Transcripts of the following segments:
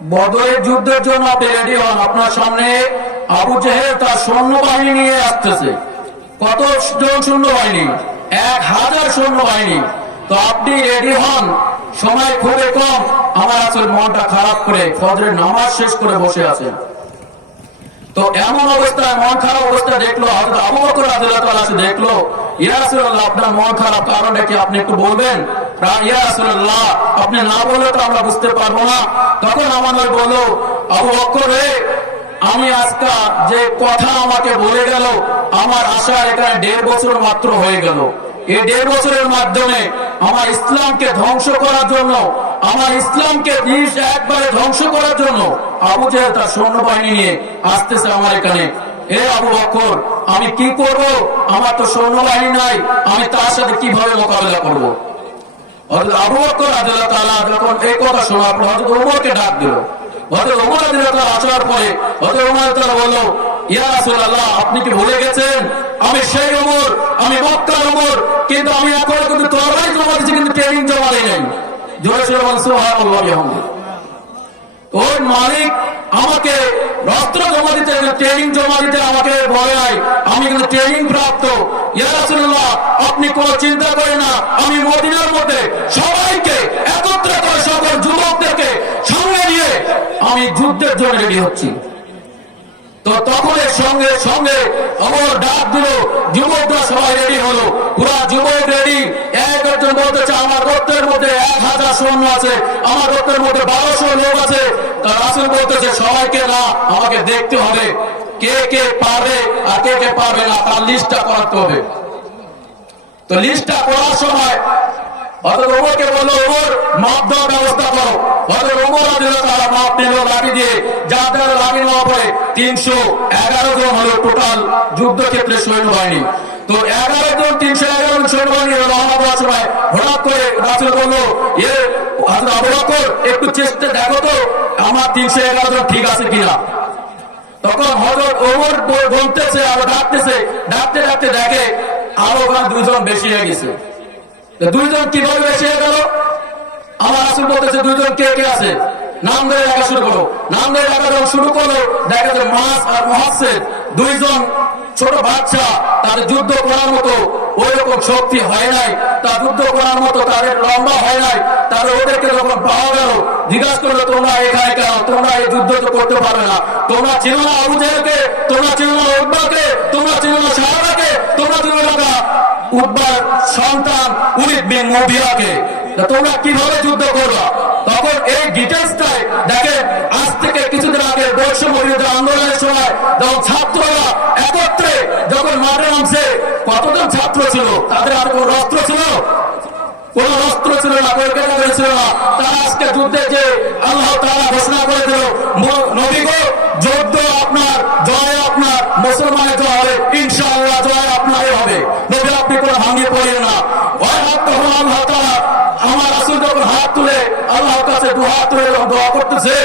বদরের যুদ্ধের জন্য আপনি রেডি হন। আপনার সামনে আবু জেহেল তার সৈন্যবাহিনী নিয়ে আসতেছে। কত জন সৈন্যবাহিনী? 1000 সৈন্যবাহিনী। তো আপনি রেডি হন, সময় খুবই কম। আমার আসলে মনটা খারাপ করে ফজরের নামাজ শেষ করে বসে আছেন। তো এমন অবস্থায়, মন খারাপ অবস্থায় দেখলো হযরত আবু বকর রাদিয়াল্লাহু তাআলা দেখলো, ইয়া রাসূলুল্লাহ আপনার মন খারাপ, কারণটা কি আপনি একটু বলবেন? ইয়া রাসূলুল্লাহ আপনি না বললে তো আমরা বুঝতে পারবো না। তখন আমার নবী বলল, আবু বকর রে, আমি আজকে যে কথা আমাকে বলে গেল, আমার আশা এখানে 1.5 বছর মাত্র হয়ে গেল। এই 1.5 বছরের মাধ্যমে আমার ইসলামকে ধ্বংস করার জন্য, আমার ইসলামকে একবারে ধ্বংস করার জন্য আবু জেহেল তার সৈন্যবাহিনী নিয়ে আসতেছে আমার এখানে। এ আবু বকর, আমি কি করব? আমার তো সৈন্যবাহিনী নাই, আমি তার সাথে কিভাবে মোকাবেলা করব? হযরত আবু বকর রাদিয়াল্লাহু তাআলা যখন এই কথা শোনার পর হযরত ওমরকে ডাক দিল। হযরত ওমর রাদিয়াল্লাহু তাআলা আসার পরে হযরত ওমর রাদিয়াল্লাহু বলল, ইয়া রাসূলুল্লাহ আপনি কি ভুলে গেছেন আমি সেই ওমর, আমি মক্কার ওমর, কিন্তু আমি এখন কিন্তু তরবারি জমা দিয়েছি, কিন্তু ট্রেনিং জমা দেই নাই। জোরে সোরে বলেন সুবহানাল্লাহ বিহামদিহি। ওই মালিক আমাকে অস্ত্র জমা দিতে, ট্রেনিং জমা দিতে আমাকে বলে নাই, আমি কিন্তু ট্রেনিং প্রাপ্ত। ইয়া রাসূলুল্লাহ আপনি কোনো চিন্তা করেন না, আমি মদিনার মধ্যে সবাইকে একত্র করে সকল যুবকদেরকে সঙ্গে নিয়ে আমি যুদ্ধের জন্য রেডি হচ্ছি। তো তখন সঙ্গে সঙ্গে আমার ডাক দিল, যুবকরা সবাই রেডি হলো, পুরা যুবক রেডি। একজন বলতেছে আমার রক্তের মধ্যে 1000 সৈন্য আছে, আমার রক্তের মধ্যে 1200 লোক আছে। তার রাসূল বলতেছে সবাইকে না, আমাকে দেখতে হবে কে কে পারবে আর কে কে পারবে না, তার লিস্টটা করাতে হবে। তো লিস্টটা করার সময় হযরত ওমরকে বলল, ওমর মাপ দেওয়ার ব্যবস্থা করো। হযরত ওমর রাদিয়াল্লাহু তাআলা মাপ নিল লাঠি দিয়ে। যাদের লাঠি নেওয়া পরে 311 জন হলো টোটাল যুদ্ধক্ষেত্রে সৈন্যবাহিনী। তো 11 জন 311 সৈন্যবাহিনী রওনা দেওয়ার সময় হঠাৎ করে রাসূল বলল, এ হযরত আবু বকর একটু চেষ্টা দেখো তো আমার 311 জন ঠিক আছে কিনা। তখন হযরত ওমর বলতেছে আর ডাকতেছে, ডাকতে ডাকতে দেখে আরো ওখানে 2 জন বেশি হয়ে গেছে। 2 জন কিভাবে বেশি হয়ে গেল? আমার রাসূল বলতেছে 2 জন কে কে আছে, নাম ধরে ডাকা শুরু করো। নাম ধরে ডাকা যখন শুরু করলো, দেখা যায় মাস আর মুহাসসিব 2 জন ছোট বাচ্চা, তাদের যুদ্ধ করার মতো ওই রকম শক্তি হয় নাই, তার যুদ্ধ করার মতো তাদের লম্বা হয় নাই। তাদের ওদেরকে যখন পাওয়া গেল, জিজ্ঞাসা করলো তোমরা এখানে কেন, তোমরা এই যুদ্ধ তো করতে পারবে না, তোমরা চিনো না আবু জেহেলকে, তোমরা চিনো না উতবাকে, তোমরা চিনো না সাহাবাকে, তোমরা চিনো না উতবার সন্তান উলিদ বিন মুগীরাকে, তোমরা কিভাবে যুদ্ধ করবা? তখন এই ডিটেইলসটাই দেখেন, আজ থেকে কিছুদিন আগে বৈষম্য বিরোধী আন্দোলনের সময় যখন ছাত্ররা একত্রে যখন মাঠে নামছে, কতজন ছাত্র ছিল? তাদের আর কোন অস্ত্র ছিল? কোন অস্ত্র ছিল না, কোন কেনাকাটা ছিল না। তারা আজকে যুদ্ধে যে আল্লাহ তাআলা ঘোষণা করে দিল, নবী গো যুদ্ধ আপনার, জয় আপনার, মুসলমানের জয় হবে, ইনশাআল্লাহ জয় আপনারই হবে। নবী আপনি কোনো ভাঙিয়ে পড়েন না। ওই হাত তখন আল্লাহ তাআলা, আমার রাসূল যখন হাত তুলে আল্লাহর কাছে দুহাত তুলে দোয়া করতেছে,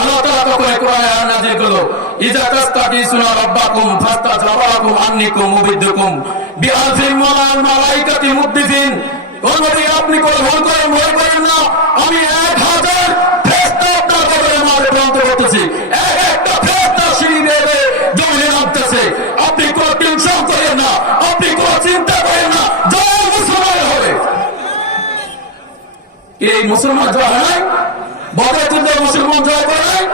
আল্লাহ তাআলা তখন কোরআনে আয়াত নাযিল করলো, ইযা তাস্তাগীসুনা রাব্বাকুম ফাস্তাজাবা লাকুম আন্নিকুম মুবিদ্দুকুম বিআলফিন মিনাল মালাইকাতি মুদ্দিফিন। ও নবী আপনি কোনো ভুল করেন ভয় করেন না, আমি 1000 ফেরেশতা আপনার কবরে মাঝে বন্ধ করতেছি, একটা ফেরেশতা সিঁড়ি বেয়ে জমিনে নামতেছে। আপনি কোনো টেনশন করেন না, আপনি কোনো চিন্তা করেন না, জয় মুসলমান হবে। এই মুসলমান জয় হয় নাই? বদরের যুদ্ধে মুসলমান জয় করে নাই?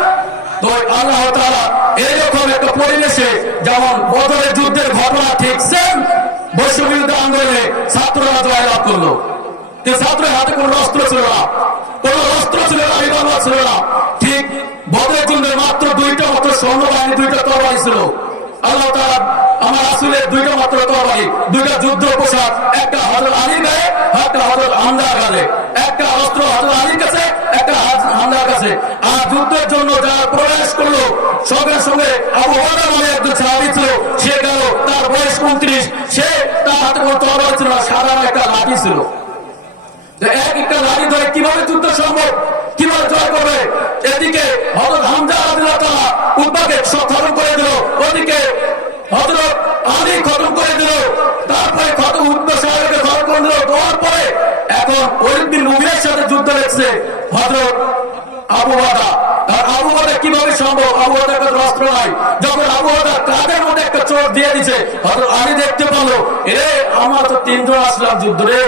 তো আল্লাহ তাআলা এরকম একটা পরিবেশে, যেমন বদরের যুদ্ধের ঘটনা ঠিক সেম বৈষম্য বিরোধী আন্দোলনে ছাত্ররা জয় লাভ করলো। ছাত্রের হাতে কোনো অস্ত্র ছিল না, কোনো অস্ত্র ছিল না, বিমান ছিল না। ঠিক বদরের যুদ্ধে মাত্র 2টা মাত্র সৈন্যবাহিনী, 2টা তরবারি ছিল। আল্লাহ তাআলা আমার রাসূলের 2টা মাত্র তরবারি, 2টা যুদ্ধ পোশাক, একটা হযরত আলীর গায়ে, একটা হযরত হামজার গায়ে, একটা অস্ত্র হযরত আলীর কাছে, একটা হামজার কাছে। আর যুদ্ধের জন্য যারা প্রবেশ করলো, সঙ্গে সঙ্গে আবু হুরায়রা নামে একজন সাহাবী ছিল, সে গেল, তার বয়স 29, সে তার হাতে কোনো তরবারি ছিল না, সাধারণ একটা লাঠি ছিল। একটা লাঠি ধরে কিভাবে যুদ্ধ সম্ভব, কিভাবে জয় করবে? এদিকে হযরত হামজা রাদিয়াল্লাহু তাআলা উতবাকে খতম করে দিল, ওদিকে হযরত আলী খতম করে দিল, তারপরে উতবা সাহেবকে খতম করে দিল। দেওয়ার পরে এখন ওলীদ বিন মুগীরার সাথে যুদ্ধ লেগেছে হযরত আবু বাদা। আর আবু বাদা কিভাবে সম্ভব? আবু বাদার কাছে অস্ত্র নাই। যখন আবু বাদা কাঁধের মধ্যে একটা চোট দিয়ে দিছে, হযরত আলী দেখতে পেলো, এরে আমরা তো তিনজন আসলাম যুদ্ধ রে,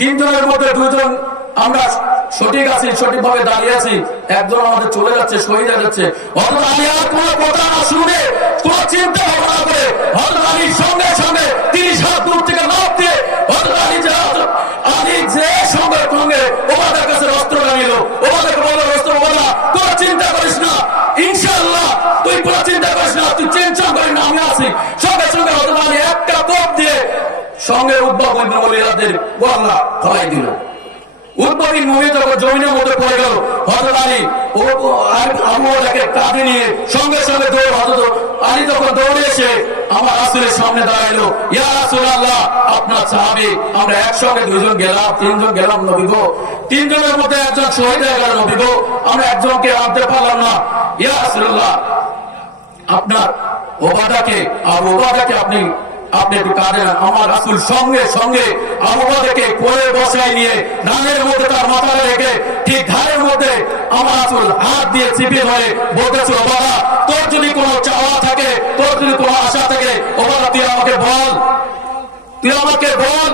তিনজনের মধ্যে দুইজন আমরা সঠিক আছি, সঠিকভাবে দাঁড়িয়ে আছি, একজন আমাদের চলে যাচ্ছে, শহীদ হয়ে যাচ্ছে। হযরত আলী আর কোনো কথা না শুনে, কোনো চিন্তা ভাবনা করে হযরত আলীর সঙ্গে সঙ্গে 30 হাত দূর থেকে লাফ দিয়ে হযরত আলী যে সঙ্গে সঙ্গে ওবাদার কাছে অস্ত্র নিল। ওবাদাকে বলল, অস্ত্র ওবাদা কোনো চিন্তা করিস না, ইনশাআল্লাহ তুই কোনো চিন্তা করিস না, তুই টেনশন করিস না, আমি আছি। সঙ্গে সঙ্গে হযরত আলী একটা কোপ দিয়ে সঙ্গে উদ্ভব ইবনে ওলিয়াদের গোলা ফলাই দিল। উদ্ভবীর মুভি যখন জমিনের মধ্যে পড়ে গেল, হযরত আলী আবু বকরকে কাঁধে নিয়ে সঙ্গে সঙ্গে দৌড়। হযরত আলী যখন দৌড়ে এসে আমার রাসূলের সামনে দাঁড়াইলো, ইয়া রাসূলুল্লাহ, আপনার সাহাবী, আমরা একসঙ্গে দুইজন গেলাম, তিনজন গেলাম নবী গো, তিনজনের মধ্যে একজন শহীদ হয়ে গেল নবী গো, আমরা একজনকে আনতে পারলাম না। ইয়া রাসূলুল্লাহ, আপনার ওবাদাকে, আবু ওবাদাকে আপনি একটু কাঁদে না। আমার রাসূল সঙ্গে সঙ্গে আবু বকরকে কোলে বসায় নিয়ে ডানের মধ্যে তার মাথা রেখে ঠিক ঘাড়ের মধ্যে আমার রাসূল হাত দিয়ে চিপে ধরে বলতেছিল, বাবা তোর যদি কোনো চাওয়া থাকে, তোর যদি কোনো আশা থাকে, ওবাদা তুই আমাকে বল, তুই আমাকে বল।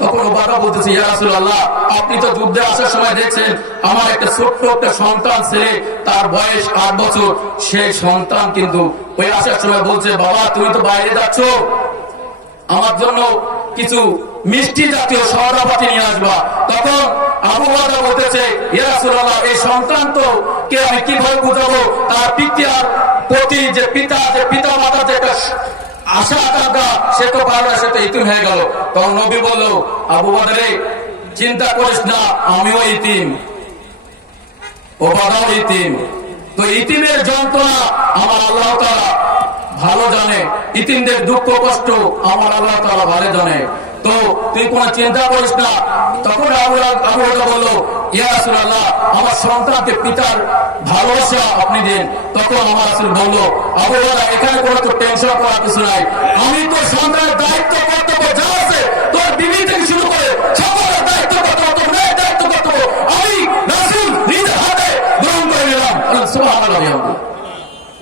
তখন ওবাদা বলতেছে, ইয়া রাসূলুল্লাহ, আপনি তো যুদ্ধে আসার সময় দেখছেন আমার একটা ছোট্ট একটা সন্তান ছেলে, তার বয়স 8 বছর, সেই সন্তান কিন্তু ওই আসার সময় বলছে, বাবা তুমি তো বাইরে যাচ্ছ, আমার জন্য কিছু মিষ্টি জাতীয় সহরাপাতি নিয়ে আসবা। তখন আবু বকর বলতেছে, ইয়া রাসূলুল্লাহ, এই সন্তান তো কে আমি কিভাবে বুঝাবো, তার পিতার প্রতি যে পিতা মাতার যে একটা আশা আকাঙ্ক্ষা, সে তো পারলো, সে তো ইতিম হয়ে গেল। তখন নবী বলল, আবু বকর রে, চিন্তা করিস না, আমিও ইতিম, ওবাদাও ইতিম। তো ইতিমের যন্ত্রণা আমার আল্লাহ তাআলা ভালো জানে, ইতিমদের দুঃখ কষ্ট আমার আল্লাহ তাআলা ভালো জানে, তো তুই কোনো চিন্তা করিস না। তখন আবু বকর বলল, ইয়া রাসূলুল্লাহ, আমার সন্তানকে পিতার ভালোবাসা আপনি দেন। তখন আমার রাসূল বলল, আবু বকর এখানে কোনো তো টেনশন করার কিছু নাই, আমি তো সন্তানের দায়িত্ব কর্তব্য যা আছে তোর বিবি